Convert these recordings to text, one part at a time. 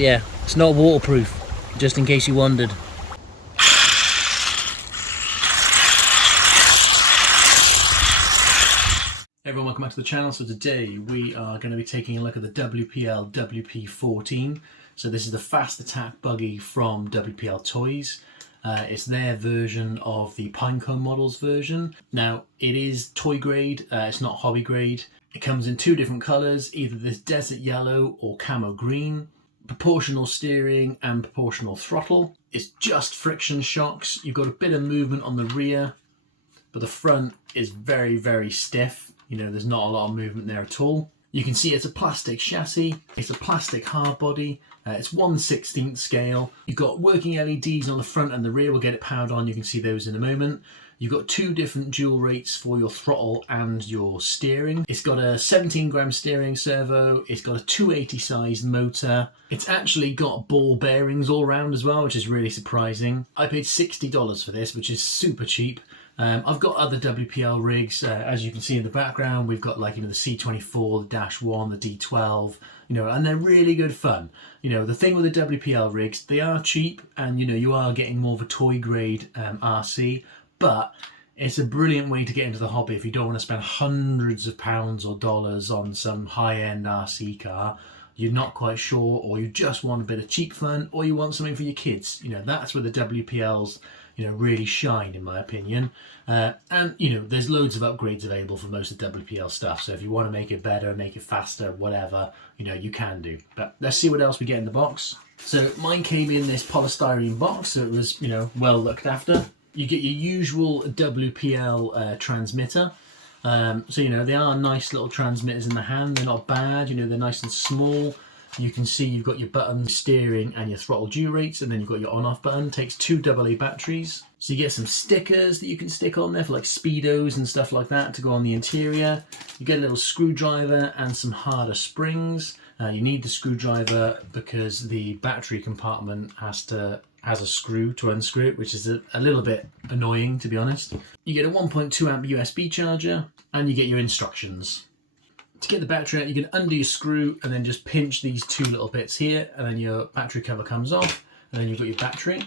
yeah, it's not waterproof, just in case you wondered. Hey everyone, welcome back to the channel. So today we are going to be taking a look at the WPL WP14. So this is the Fast Attack buggy from WPL Toys. It's their version of the Pinecone models version. Now it is toy grade, it's not hobby grade. It comes in two different colours, either this desert yellow or camo green. Proportional steering and proportional throttle. It's just friction shocks. You've got a bit of movement on the rear, but the front is very, very stiff. You know, there's not a lot of movement there at all. You can see it's a plastic chassis. It's a plastic hard body. It's 1/16 scale. You've got working LEDs on the front and the rear. We'll get it powered on. You can see those in a moment. You've got two different dual rates for your throttle and your steering. It's got a 17-gram steering servo. It's got a 280 sized motor. It's actually got ball bearings all around as well, which is really surprising. I paid $60 for this, which is super cheap. I've got other WPL rigs, as you can see in the background. We've got, like, you know, the C24, the Dash 1, the D12, you know, and they're really good fun. You know, the thing with the WPL rigs, they are cheap, and, you know, you are getting more of a toy grade RC, but it's a brilliant way to get into the hobby if you don't want to spend hundreds of pounds or dollars on some high-end RC car. You're not quite sure, or you just want a bit of cheap fun, or you want something for your kids. You know, that's where the WPLs, you know, really shine, in my opinion. And, you know, there's loads of upgrades available for most of the WPL stuff. So if you want to make it better, make it faster, whatever, you know, you can do. But let's see what else we get in the box. So mine came in this polystyrene box, so it was, you know, well looked after. You get your usual WPL transmitter. So, you know, they are nice little transmitters in the hand. They're not bad, you know, they're nice and small. You can see you've got your button steering and your throttle due rates, and then you've got your on-off button. It takes two AA batteries. So you get some stickers that you can stick on there for like speedos and stuff like that to go on the interior. You get a little screwdriver and some harder springs. You need the screwdriver because the battery compartment has a screw to unscrew it, which is a little bit annoying, to be honest. You get a 1.2 amp USB charger, and you get your instructions. To get the battery out, you can undo your screw and then just pinch these two little bits here, and then your battery cover comes off, and then you've got your battery.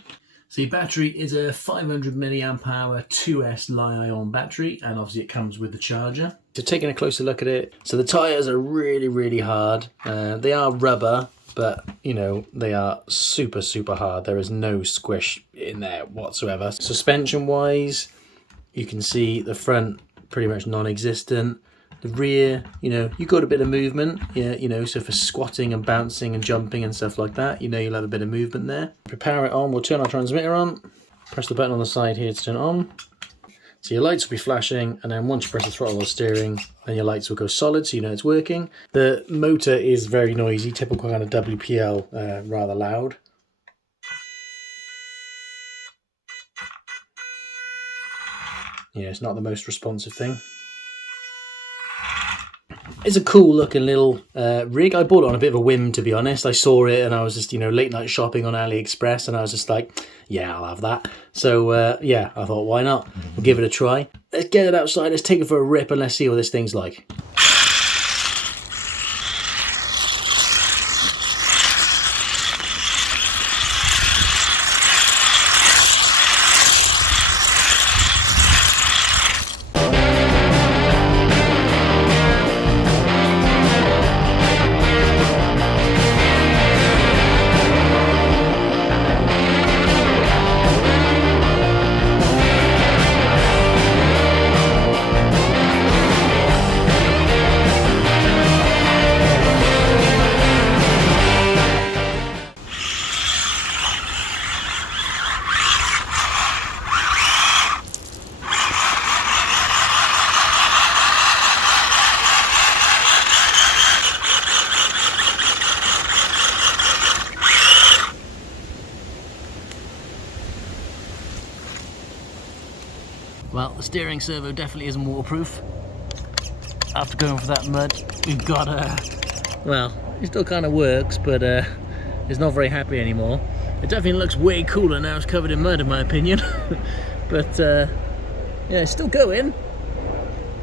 So your battery is a 500 milliamp hour 2S Li-ion battery, and obviously it comes with the charger. So taking a closer look at it, so the tyres are really, really hard. They are rubber, but, you know, they are super, super hard. There is no squish in there whatsoever. Suspension wise, you can see the front pretty much non-existent. The rear, you know, you got a bit of movement, yeah, you know, so for squatting and bouncing and jumping and stuff like that, you know, you'll have a bit of movement there. To power it on, we'll turn our transmitter on, press the button on the side here to turn it on. So your lights will be flashing, and then once you press the throttle or steering, then your lights will go solid, so you know it's working. The motor is very noisy, typical kind of WPL, rather loud. Yeah, it's not the most responsive thing. It's a cool looking little rig. I bought it on a bit of a whim, to be honest. I saw it and I was just, you know, late night shopping on AliExpress, and I was just like, yeah, I'll have that. So yeah, I thought, why not? We'll give it a try. Let's get it outside, let's take it for a rip, and let's see what this thing's like. Well, the steering servo definitely isn't waterproof. After going for that mud, we've got well, it still kind of works, but it's not very happy anymore. It definitely looks way cooler now it's covered in mud, in my opinion. But yeah, it's still going.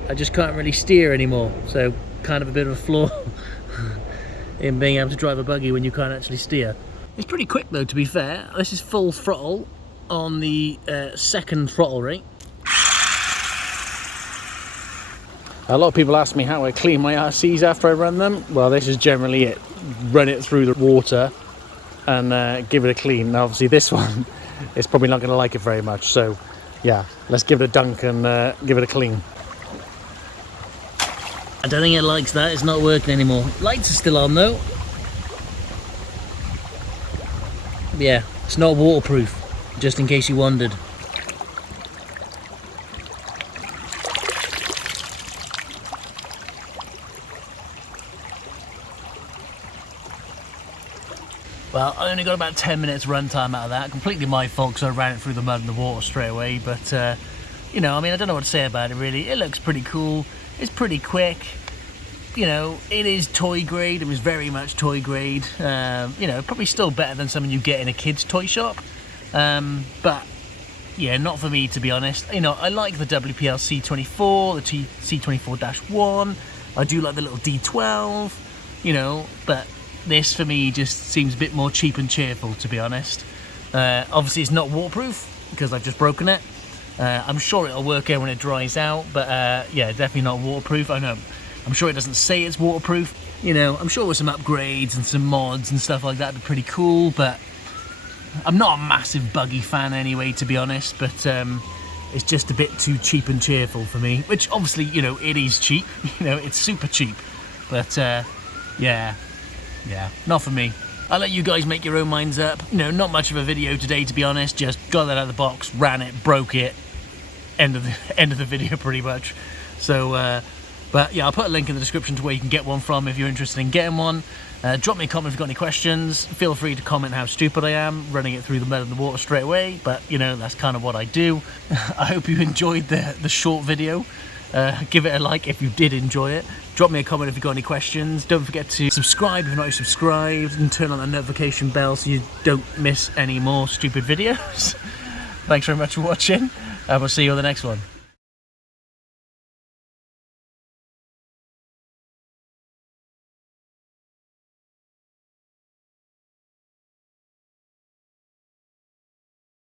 I just can't really steer anymore, so kind of a bit of a flaw. in being able to drive a buggy when you can't actually steer. It's pretty quick though, to be fair. This is full throttle on the second throttle rate. A lot of people ask me how I clean my RCs after I run them. Well, this is generally it. Run it through the water and give it a clean. Now obviously this one is probably not going to like it very much, so yeah, let's give it a dunk and give it a clean. I don't think it likes that. It's not working anymore. Lights are still on though. Yeah, it's not waterproof, just in case you wondered. Well, I only got about 10 minutes runtime out of that. Completely my fault because I ran it through the mud and the water straight away. But, you know, I mean, I don't know what to say about it really. It looks pretty cool. It's pretty quick. You know, it is toy grade. It was very much toy grade. You know, probably still better than something you get in a kid's toy shop. But, yeah, not for me, to be honest. You know, I like the WPL C24, the C24-1. I do like the little D12, you know, but this for me just seems a bit more cheap and cheerful, to be honest. Obviously it's not waterproof because I've just broken it. I'm sure it'll work out when it dries out, but yeah, definitely not waterproof. I know, I'm sure it doesn't say it's waterproof. You know, I'm sure with some upgrades and some mods and stuff like that, it'd be pretty cool, but I'm not a massive buggy fan anyway, to be honest, but it's just a bit too cheap and cheerful for me, which obviously, you know, it is cheap, you know, it's super cheap, but yeah, not for me. I'll let you guys make your own minds up. You know, not much of a video today, to be honest. Just got that out of the box, ran it, broke it. End of the video, pretty much. So, but yeah, I'll put a link in the description to where you can get one from if you're interested in getting one. Drop me a comment if you've got any questions. Feel free to comment how stupid I am, running it through the mud and the water straight away. But, you know, that's kind of what I do. I hope you enjoyed the short video. Give it a like if you did enjoy it. Drop me a comment if you've got any questions. Don't forget to subscribe if you're not subscribed, and turn on the notification bell so you don't miss any more stupid videos. Thanks very much for watching, and we'll see you on the next one.